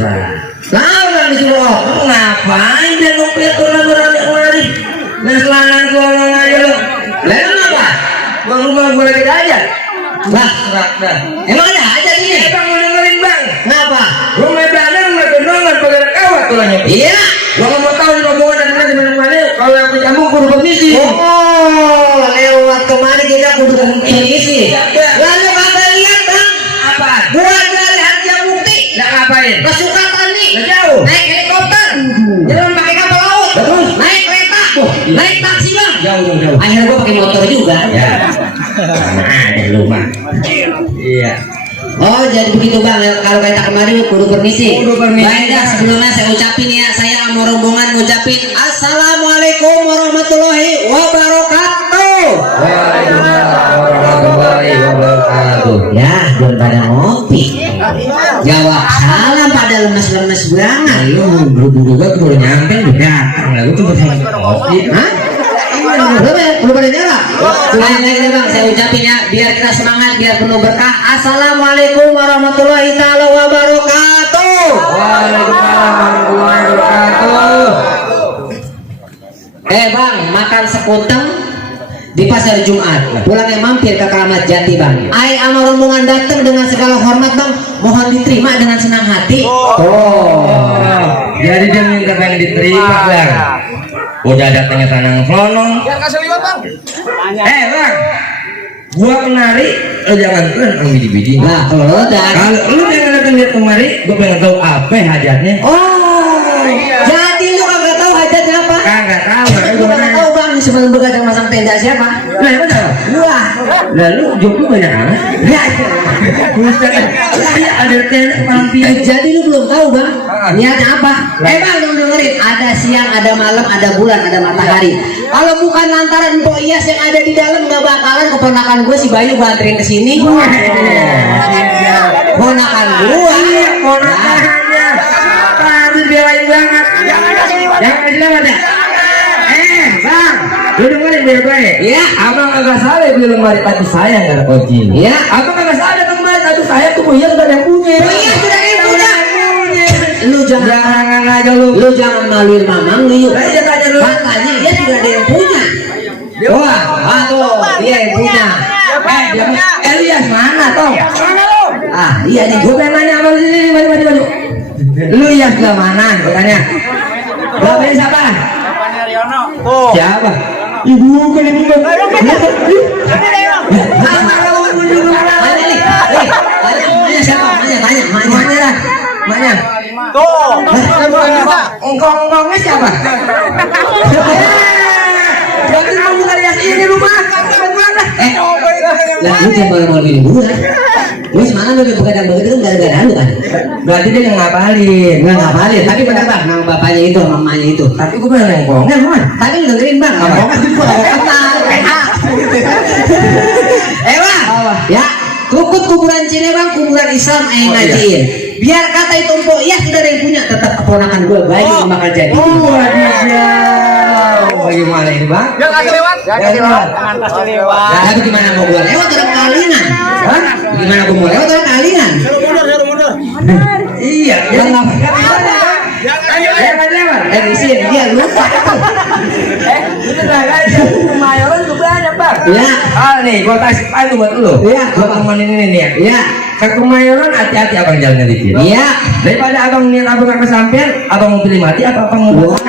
Lah disuruh ngapain dia ngumpet orang-orang yang lari? Ngelanang orang aja lu. Lalu apa? Bang rumah gue lagi aja. Lah, emang ada aja ini? Bang mau dengerin bang. Ngapa? Gue main belanda nggak kenongan pakai kawat tulangnya. Iya. Gue nggak mau tahu rombongan dan mana kalau yang menyambung kudu permisi. Oh, lewat kemari kita kudu permisi. Lalu kagak lihat bang? Apa? Gua dari harga bukti. Nggak ngapain? Ke Sukatani. Nggak jauh. Naik helikopter. Jalan pakai kapal laut. Terus naik kereta. Naik taksi bang. Jauh. Akhirnya gua pakai motor juga. Ya. Mana ada lu mah. Iya. Oh jadi begitu bang, kalau kita kemarin kudu permisi. Baik dah, sebelumnya saya ucapin ya, saya sama rombongan ngucapin Assalamualaikum warahmatullahi wabarakatuh. Waalaikumsalam warahmatullahi wabarakatuh. Ya, belum pada ngopi. Jawab salam pada lemes-lemes banget. Lu buru-buru gua udah nyampe udah datang lah, gua tuh ngopi. Hah? Belum pada nyala. Naik bang, saya ucapin ya, biar kita semangat, biar penuh berkah. Assalamualaikum warahmatullahi taala wabarakatuh. Waalaikumsalam warahmatullahi wabarakatuh. Bang, makan sekuteng di pasar Jumat. Pulangnya mampir ke Keramat Jati bang. Ai ama rombongan datang dengan segala hormat bang, mohon diterima dengan senang hati. Jadi dia minta pengen diterima bang. Udah datangnya tanang flonong. Jangan kasih liwat bang. Bang, gua kenari, lo jangan keren ang bidi-bidi. Nah, kalau lu jangan datang lihat kemari, gua pengen tahu apa hajatnya. Oh, jadi lu kagak tahu hajatnya apa? Kagak tahu. Gua kagak tahu bang, sebelum begadang masang tenda siapa? Lah, apa tahu? Gua. Lalu job lu banyak amat. Ya, buset. Ada tenda mampir. Jadi lu belum tahu bang? Niatnya apa? Bang, lu dengerin. Ada siang, ada malam, ada bulan, ada matahari. Kalau bukan lantaran Mpok Iyas yang ada di dalam, nggak bakalan keponakan gue si Bayu gue anterin ke sini. Ponakan gue. Ponakannya. Harus belain banget. Jangan kasih lewat ya. Bang, lu dengerin baik-baik. Iya. Abang agak salah bilang kemarin tadi saya nggak ada kunci. Iya. Abang agak salah kemarin tadi saya tuh Iyas sudah yang punya. Iya sudah yang punya. Lu jangan aja lu jangan maluin mamang lu. Makanya dia sudah ada yang punya. Wah, dia yang punya. Elias mana toh? Iya nih, gue pengen nanya sama sini, maju. Lu Iyas ke mana? Gue tanya. Bapaknya siapa? Bapaknya Riono. Siapa? Ibu kan ibu. Mana? Tuh. Engkong-engkongnya siapa? Berarti mau bukan Iyas ini rumah. Lah lu jangan mau lebih dulu kan? Lu semalam lu begadang-begadang gara-gara lu kan? Berarti dia yang ngapalin. Nggak ngapalin, tapi benar bang, nama bapaknya itu, mamanya itu. Tapi gue bilang engkongnya man. Tapi lu dengerin bang, engkongnya gue gak kenal. Bang, ya kukut kuburan Cina bang, kuburan Islam yang ngajiin. Biar kata itu Mpok Iyas sudah ada yang punya, tetap keponakan gue Bayu bakal jadi. Bagaimana ini bang? Jangan kasih lewat. Jangan kasih lewat. Tapi gimana mau gue lewat orang kalingan? Hah? Gimana gue mau lewat orang kalingan? Mundur. Iya. Jangan lewat. Di sini dia lupa. Itu Kemayoran juga banyak bang. Iya. Nih gue kasih palu buat lu. Iya. Gue temenin ini nih ya. Iya. Ke Kemayoran hati-hati abang jalannya dikit. Iya. Daripada abang niat abang gak kesampean, abang mau pilih mati apa abang mau buat?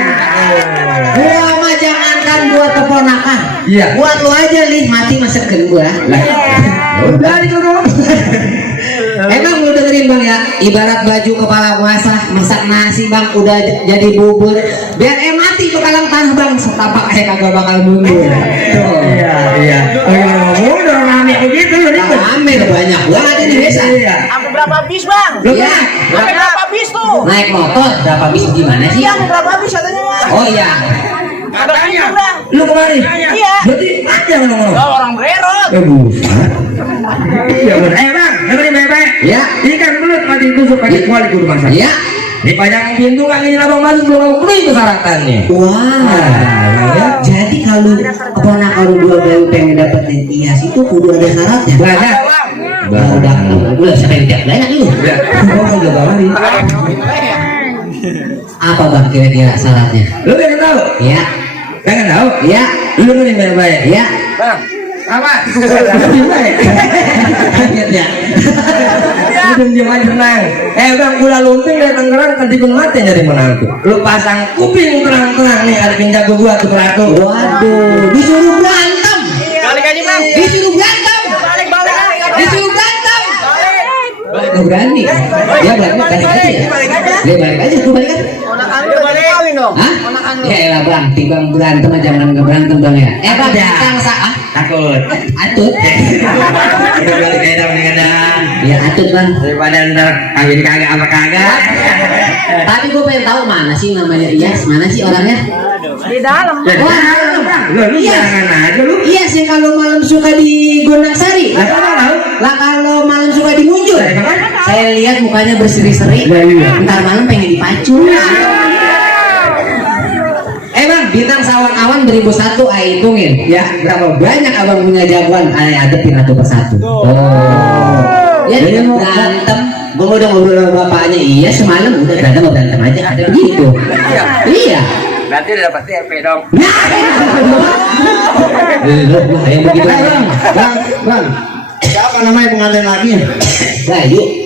Gua mah jangankan buat keponakan. Iya. Buat lu aja nih mati masakan gua. Udah itu dong. Emang lu dengerin bang ya, ibarat baju kepala puasa masak nasi bang udah jadi bubur, biar mati tuh kalang tanah bang, setapak kagak bakal mundur. Iya. Mundur rame begitu jadi rame banyak banget ini biasa. Sampai berapa bis bang? Iya. Sampai berapa bis tuh? Naik motor berapa bis gimana sih? Iya, berapa bis katanya bang? Oh iya. Katanya. Lu kemari? Iya. Berarti aja ngomong. Orang bererot. Bukan. Iya benar. Bang, dengerin baik-baik. Ya. Ini kan belut mati tusuk pakai kuali kudu bangsa. Iya. Dipajang pintu nggak ingin abang masuk belum penuhi persyaratannya. Wah. Jadi kalau keponakan dua Bayu pengen dapetin Iyas itu kudu ada syaratnya. udah siapa yang tiap enak lu. Mau jaga lari. Apa bang kira-kira syaratnya? Lu pengen tahu? Iya. Pengen tahu? Iya. Lu nih baik-baik. Iya. Bang, apa? Lebih baik. Kaget ya. Udah diam aja tenang. Bang, gula lumping dari Tangerang kan dikun mati nyari menantu. Lu pasang kuping terang-terang nih ada jago gua tuh pelaku. Waduh, disuruh berantem. Balik aja bang. Disuruh berantem. Balik. Disuruh berantem. Balik. Gak berani. Dia berani balik aja ya. Dia balik aja, tuh balik aja. Balik kawin dong. Hah? Ya elah bang, timbang berantem aja jangan nggak berantem bang ya. Bang, Ya. kita ngesah Takut. atut. Udah balik kayak mendingan dah. Ya atut bang. Daripada ntar kawin kagak apa kagak. Tapi gue pengen tahu mana sih namanya Iyas, mana sih orangnya? Di dalam. Lu jangan aja lu. Iyas yang kalau malam suka di Gondang Sari. Lah kamu tahu? Lah kalau malam suka di Munjul. Saya lihat mukanya berseri-seri. Ntar malam pengen dipacu. Bang, bintang sawan awan 2001 ay hitungin ya berapa banyak abang punya jagoan ay adepin satu persatu. Ya dia mau berantem, gue udah ngobrol sama bapaknya, iya semalam udah berantem aja ada begitu. Iya. Berarti udah dapat TP dong. Nah, yang begitu Bang. Siapa namanya pengantin lagi?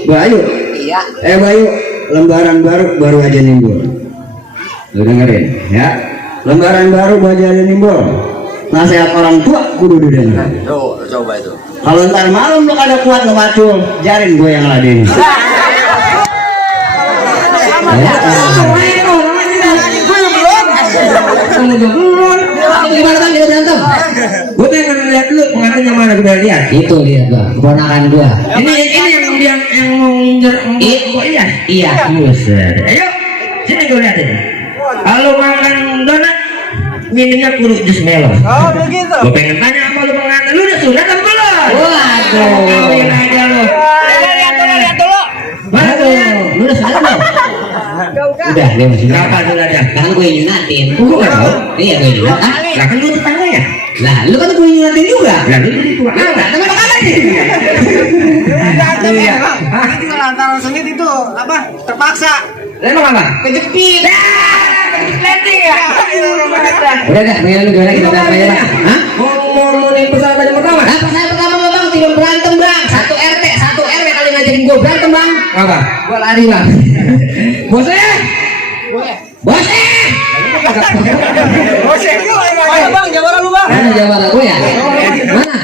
Bayu. Iya. Bayu, lembaran baru aja nimbul. Lu dengerin ya. Lembaran baru aja nimbul. Nasihat orang tua kudu didengar. Tuh, coba itu. Kalau ntar malam lu kada kuat ngemacul, jarin gue yang ladenin. Gimana bang kita berantem? Gue pengen lihat lu pengantinnya mana gue udah lihat. Itu lihat bang, keponakan gua. Ini yang mau nginjer iya. Iya. Buset. Ayo, sini gue liatin. Kalau makan donat, minumnya kudu jus melon. Oh, begitu. Gue pengen tanya sama lu pengantin, lu udah sunat apa belum? Waduh. Kawin aja lu. Lihat dulu. Waduh, lu udah sadar belum? Udah, dia masih Berapa dulu ada? kan gue nyunatin. Gue nggak tahu. Iya gue nyunat. Ah, Lah kan lu tetangga ya? lah, lu kan gue nyunatin juga. Lah lu jadi tua. Nah, berantem apa kabar nih? Iya. Ini tinggal antara sengit itu apa? Terpaksa. Lah emang apa? Kejepit. Kejepleting ya. Udah dah, mendingan lu gimana kita berantem aja bang? Hah? Mau nih pesawat yang pertama? Nah, saya pertama bang, tidak berantem bang. Satu RT, satu RW kali ngajakin gue berantem bang. Apa? Gue lari bang. Bosnya? Bosnya! Ayo bang, jawara lu bang. Mana jawara gue ya? Mana?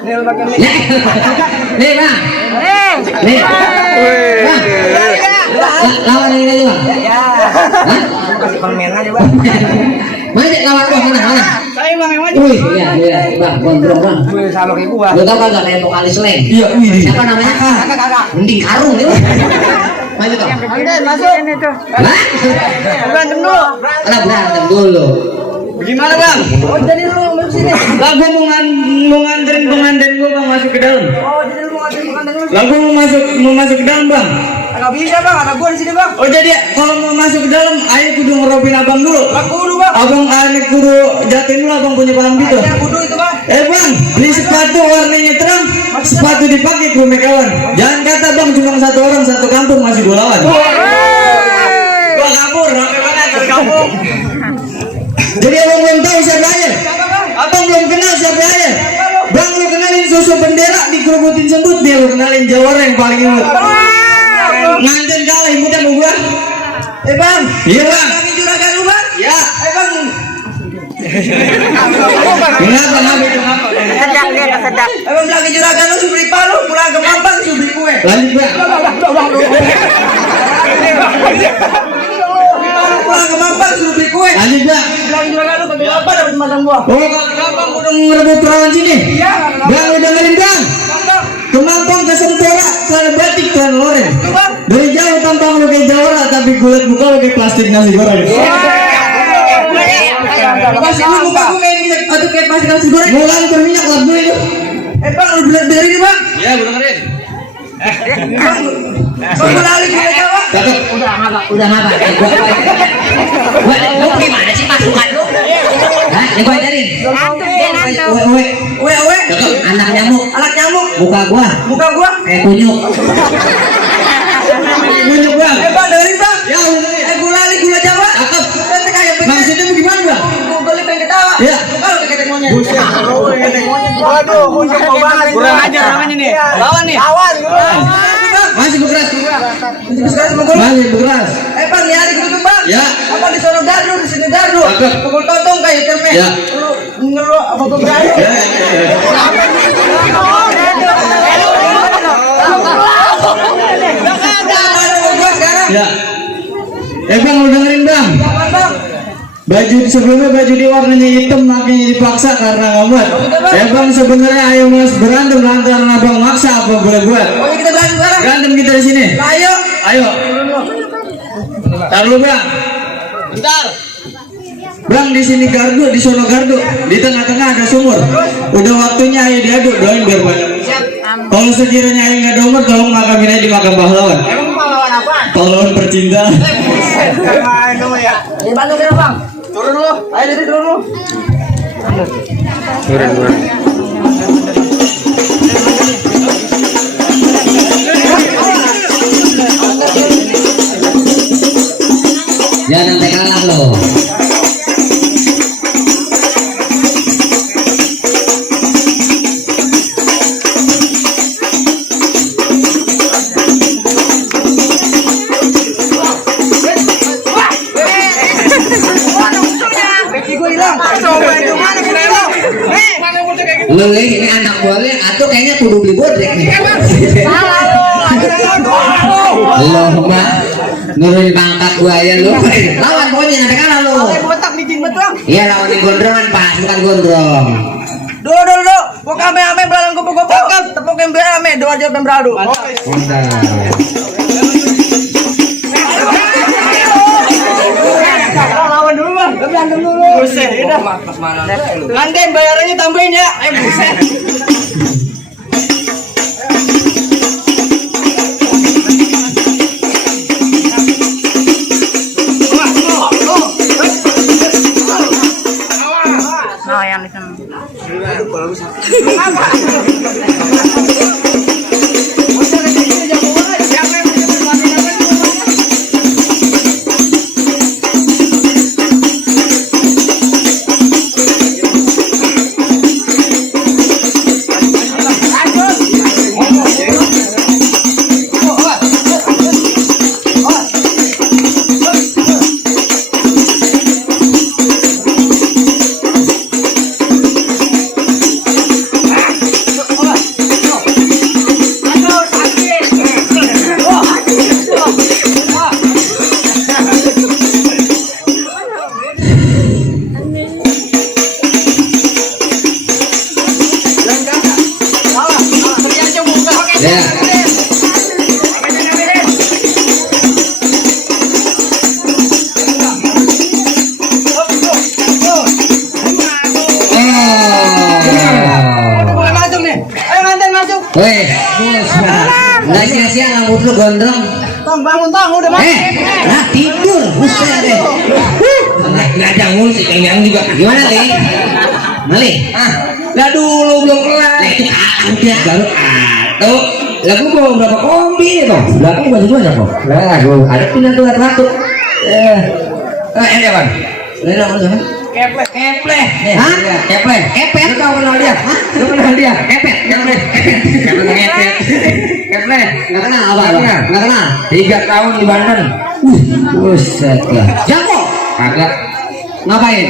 Nih, nih bang. Nih, bang. Lawan ini aja bang. Ya. Hah? Kasih permen aja bang. Mana lawan gua mana? Saya bang yang maju. Wih, iya bang, gondrong bang. Gue sama kayak gua. Lu tau kagak kayak vokalis Leng? Iya, wih. Siapa namanya? Kakak. Mending karung nih. Maju kau. Anden masuk. Lah? Berantem dulu. Lah berantem dulu. Gimana bang? Oh jadi lu masuk sini. Lah gua mau nganterin pengantin gua bang masuk ke dalam. Oh jadi lu mau nganterin pengantin lu. Lah gua mau masuk ke dalam bang. Enggak bisa bang, ada gua di sini bang. Oh jadi kalau mau masuk ke dalam, ayo kudu ngerobin abang dulu. Bang kudu bang. Abang aneh kudu jatin dulu abang punya palang gitu. Ada kudu itu bang. Bang, beli sepatu warnanya terang, sepatu dipakai ke kawan. Jangan kata bang cuma satu orang satu kampung masih dua lawan. Gua kabur, rame banget dari kampung. Jadi abang belum tahu siapa aja. Abang belum kenal siapa aja. Bang lu kenalin susu bendera dikerubutin sembut, dia lu kenalin jawara yang paling imut. Nganten kalah imutnya mau gua. Bang, iya bang. Lagi juragan lu bang. Ya. Bang. Kenapa itu ngapa? Sedang dia kesedang. Abang lagi juragan lu subli palu, pulang ke Mampang subli kue. Lanjut bang. Pulang ke Mampang subli kue. Lanjut bang. Lagi juragan lu kagak apa dapat makan gua. Oh, kenapa udah ngerebut perawan sini? Iya. Bang, lu dengerin bang. Kemampang ke Sempora, celana batik celana loren. Dari jauh tampang lu kayak jawara, tapi kulit muka lu kayak plastik nasi goreng. Masih lu muka gua kayak gini, atau kayak pasti nasi goreng. Mulai berminyak lap dulu itu. Bang, lu dengerin ini bang. Iya, gue dengerin. Bang, lu lari ke Jawa. Cakep. Udah ngapa? Gua gimana sih pasukan lu? Hah? Yang gua ajarin. Uwe. Anak nyamuk. Anak nyamuk. Muka gua kayak kunyuk. Kunyuk bang. Bang, dengerin bang. Ya udah. Gula Jawa. Cakep. Nanti kayak bener. Maksudnya bagaimana bang? Gula pengen ketawa. Ya. Kalau ketek monyet. Waduh, buset mau banget. Kurang ajar namanya nih. Lawan nih. Lawan. Masih beras. Masih beras. Bang, nyari gitu bang. Ya. Apa di sono gardu, di sini gardu. Cakep. Pukul totong kayak kermes. Ya. Ngeluh apa tuh berani? Ya. Bang, lu dengerin bang. Baju sebelumnya baju dia warnanya hitam, makanya dipaksa karena ngobat. Bang, sebenarnya ayo mas berantem lantaran abang maksa apa boleh buat? Pokoknya kita berantem sekarang. Berantem kita di sini. Ayo. Ayo. Tar lu bang. Bentar. Bang, di sini gardu, di sono gardu, di tengah-tengah ada sumur. Udah waktunya ayo diaduk, doain biar banyak. Kalau sekiranya ayo nggak ada umur, tolong makamin aja di makam pahlawan. Emang pahlawan apa? Pahlawan percinta. Di Bandung kira bang. Turun lu. Ayo jadi turun lu. Jangan sampai kalah lo. Lu ini anak boleh atau kayaknya kudu beli bodrek nih. Lo mah nurunin pangkat gua ya lu. Lawan pokoknya sampai kalah lu. Botak di jimat bang. Iya lawan gondrongan pas bukan gondrong. Dulu. Pok ame belalang kupu-kupu. Tepuk yang ame, doa aja pemberadu. Lawan dulu bang. Berantem dulu. Buset, udah. Gantian bayarannya tambahin ya. Buset. Oh, yang di sana. Weh, nggak sia-sia rambut lu gondrong. Tong bangun tong udah mati. Nah tidur, buset deh. Nggak ada musik yang juga. Gimana li? Mali? Lah dulu belum kelar. Nah itu ada. Baru atau lagu mau berapa kombi toh? Belakang baju mana kok? Lah, ada pindah tuh ratu. Ini apa? Ini apa sih? Kepleh. Hah? Kepleh. Kepet? Lu tahu kenal dia? Lu kenal dia? Kepet? Kepleh. Kepleh. Nggak kenal apa? Nggak kenal. 3 tahun di Banten. Buset lah. Jago? Kagak. Ngapain?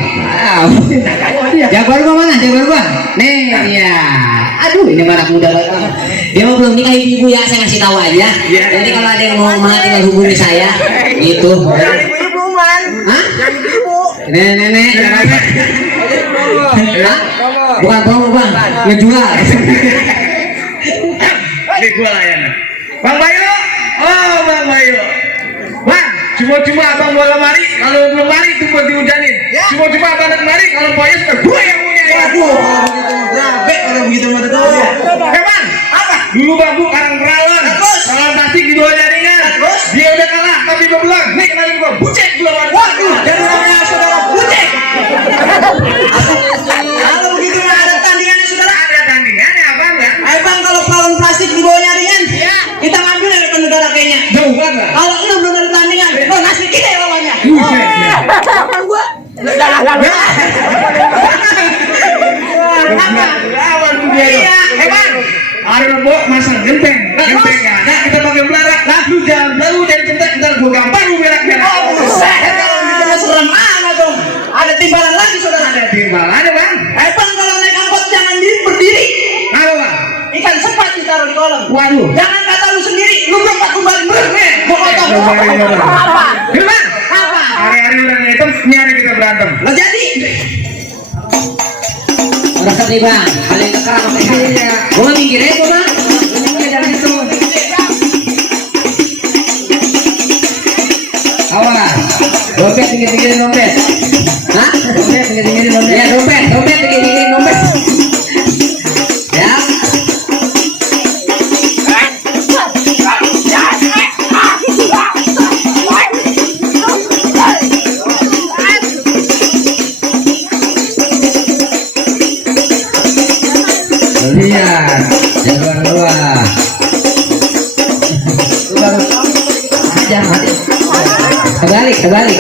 Dia. Jagoan gua mana? Jagoan gua? Nih ya. Aduh ini anak muda banget. Dia mau belum nikah ibu ya, saya ngasih tahu aja. Jadi kalau ada yang mau tinggal hubungi saya, gitu. Ibu man. Hah? Ibu. Nenek. Hah? Bukan promo bang, ngejual. Ini gua layanan. Bang Bayu. Oh, Bang Bayu. Bang, cuma abang mau lemari, kalau belum mari itu buat dihujanin. Cuma abang nak mari, kalau poya suka gua yang punya. Waduh, grabe kalau begitu mah tuh. Bang, apa? Dulu babu karang perawan. Kalau tasik di bawah jaringan. Dia udah kalah, tapi gua bilang, nih kenalin gua, bucek gua lawan. Waduh, jadi namanya saudara Bucek. Kalau begitu mah ada Lawan dia. Iya, hebat. Ada bawa masang genteng ya. Nah, kita pakai belerang. Lalu jangan lalu dari kita gua gampang berak-berak. Oh, buset. Itu serem amat dong. Ada timbalan lagi saudara. Ada timbal ada bang. Bang kalau naik angkot jangan berdiri. Apa bang? Ikan sepat ditaruh di kolam. Waduh. Jangan kata lu sendiri, lu berempat kembali nih. Apa? Gimana? Apa? Hari-hari orang itu nyari kita berantem. Lo jadi. Rasa nih bang, paling kekerang apa ya? Gua minggir aja bang. Minggir dari situ. Awas, dompet tinggi-tinggi dompet. Hah? Dompet tinggi-tinggi dompet. Ya dompet tinggi-tinggi dompet. Ya. Lihat, jagoan dua. Jangan mati. Kebalik.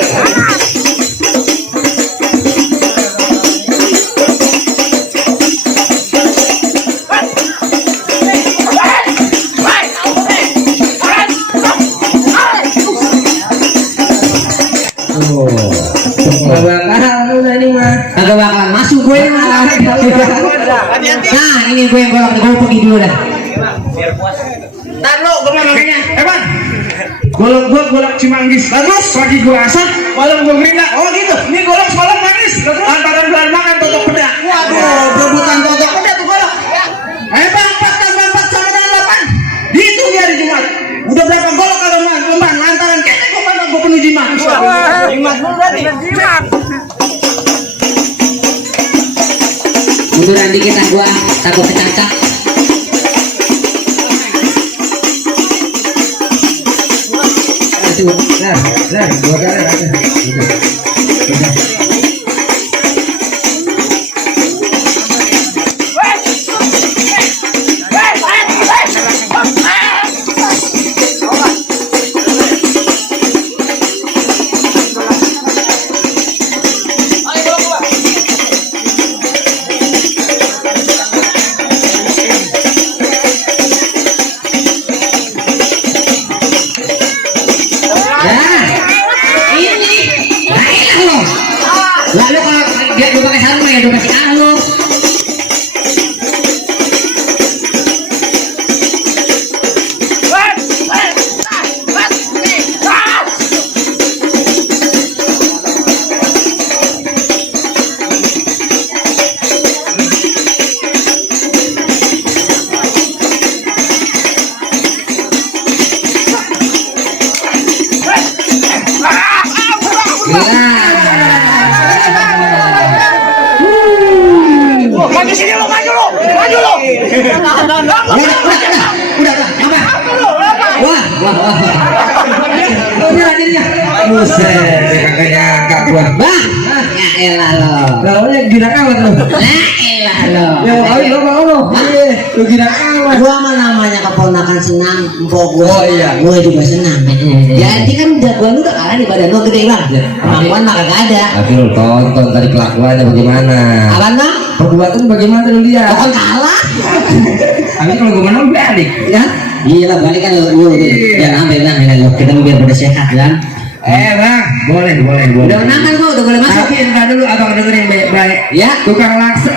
Kagak bakalan masuk gue mah. Nah ini gue yang golok, gue pergi dulu dah. Ntar lo gimana makanya? Bang. Golok Cimanggis. Bagus. Pagi gua asap, malam gua gerinda. Oh gitu. Ini golok semalam manis. Antara bulan makan totok pedak. Waduh, berebutan totok udah tuh golok. Bang, 4 tambah 4 sama dengan 8. Dihitung ya di Jumat. Udah berapa golok kalau bang? Lantaran ketek gua penuh jimat. Jimat dulu berarti. Munduran dikit ah gua, takut kecacak. Gua lalu kalau dia gue pakai sarung ya gue kasih arah lu. Maju sini lo, maju lo. Udah, apa? Wah. Udah dirinya. Buset, kagak nyangka gua. Bah, ya elah lo. Lawannya girak amat lu. Lah elah lo. Yo, ayo lo mau lo. Lu girak amat. Gua mah namanya keponakan senang, empok gua. Oh, iya. Gua juga senang. Jadi kan jagoan lu udah kalah di badan lo gede bang. Kemampuan mah kagak ada. Tapi lu tonton tadi kelakuannya bagaimana? Apaan bang? Perbuatan bagaimana lu lihat? Pokoknya kalah. Tapi kalau gua menang balik. Ya? Iya lah balik kan lu. Ya ambil bang, lo kita biar pada sehat kan. Bang, boleh. Udah menang kan gua udah boleh masuk. Tapi entar dulu abang dengerin baik-baik. Ya. Tukang laksa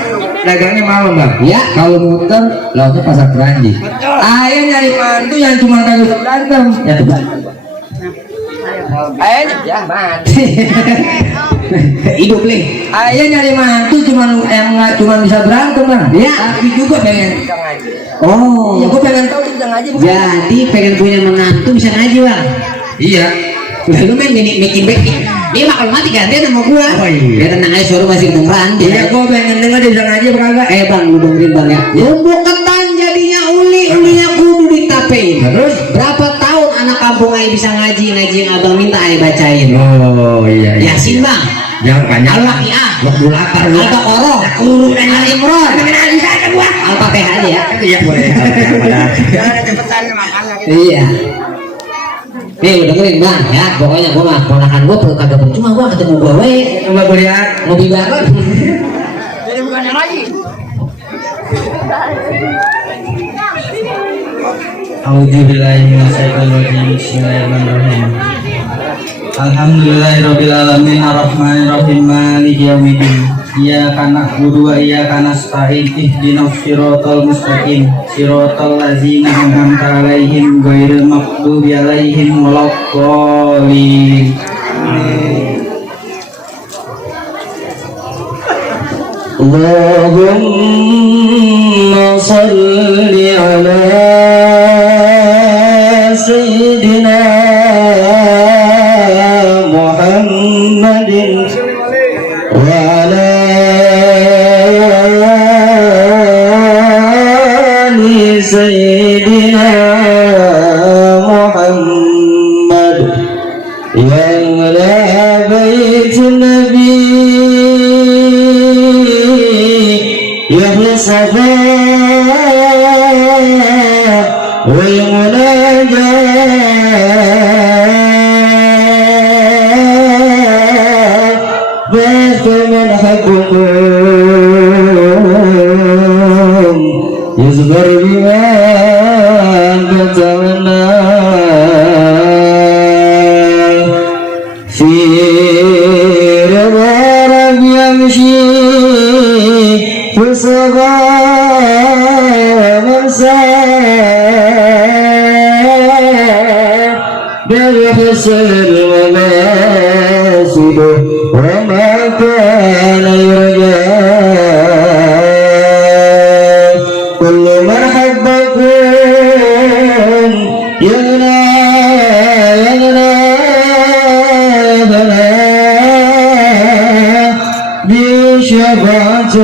dagangnya malam bang. Ya. Kalau muter lautnya pasar keranji. Ayah nyari mantu yang cuma kagak berantem. Ya tuh bang. Ayah ya mati. Hidup nih. Ayah nyari mantu cuma yang nggak cuma bisa berantem bang. Ya. Tapi juga pengen bisa ngaji. Oh. Ya gua pengen tahu bisa ngaji bukan? Jadi pengen punya menantu bisa ngaji bang. Iya. Lu main bikin dia bakal mati gantian sama gua. Oh iya. Ya tenang aja suruh masih ketumperan. Iya gua pengen denger dia bisa ngaji apa kagak. Bang lu dengerin bang ya. Bumbu ketan jadinya ulinya kudu ditapein. Terus berapa tahun anak kampung aja bisa ngaji yang abang minta aja bacain. oh iya. Yasin bang. Jangan banyak. Al-Waqiah. Waktu lapar gua. Al-Baqarah. Al-Imran. Al-Fatihah aja ya. Iya boleh. Jangan cepetan makan. Iya. Nih lu dengerin bang ya, pokoknya gua mah ponakan gua kagak percuma gua ketemu gua we. Coba gue lihat. Ngopi bareng. Jadi bukan yang lagi. A'udzubillahiminasyaitonirrajim. Bismillahirrahmanirrahim. Alhamdulillahirabbil alamin arrahmanirrahim maliki yaumiddin. Iyyaka na'budu wa iyyaka nasta'in ihdinas siratal mustaqim siratal ladzina an'amta 'alaihim ghairil maghdubi 'alaihim waladdallin. Allahumma shalli 'ala sayyidina Muhammadin wa 'ala ali sayyidina Muhammad ya ala baitin nabi ya safa wa فمن حبكم يصبر بما تتمنى في رضا رب يمشي في صبا ومساء بالحسن المقاصد وما كان يرجى كل من حبكم يغنى بشفاعة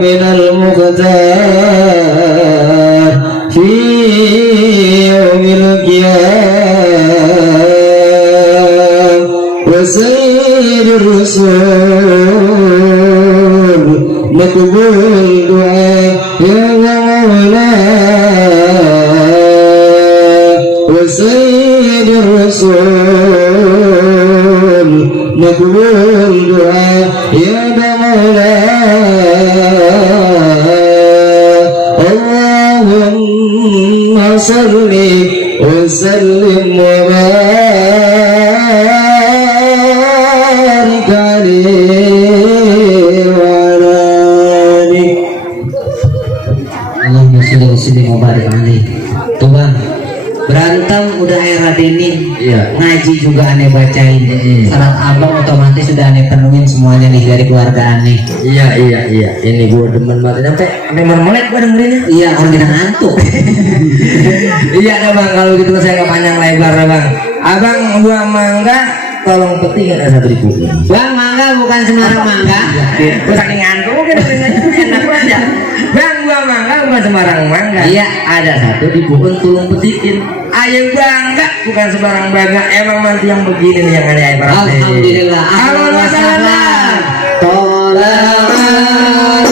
من المختار في يوم القيامة وسيد الرسول مقبول دعاء يا مولاي وسيد الرسول مقبول دعاء يا مولاي اللهم صل وسلم وبارك Allahumma sholli wa sallim wa barik alaihi. Tuh bang, berantem udah era ini, ngaji juga aneh bacain, syarat abang otomatis sudah aneh penuhin semuanya nih dari keluarga aneh. Iya. Ini gue demen banget sampai melek gue dengerinnya. Iya, orang kita ngantuk. Iya dah bang, kalau gitu saya nggak panjang lebar dah bang. Abang buah mangga, tolong petik ada 1.000. Bang, mangga bukan sembarang mangga. Gue saking ngantuk mungkin enak aja. Bang buah mangga bukan sembarang mangga. Iya. Ada 1 di pohon tolong petikin. Ayo bangga bukan sembarang bangga. Emang nanti yang begini nih yang ada Alhamdulillah. Alhamdulillah. Tolong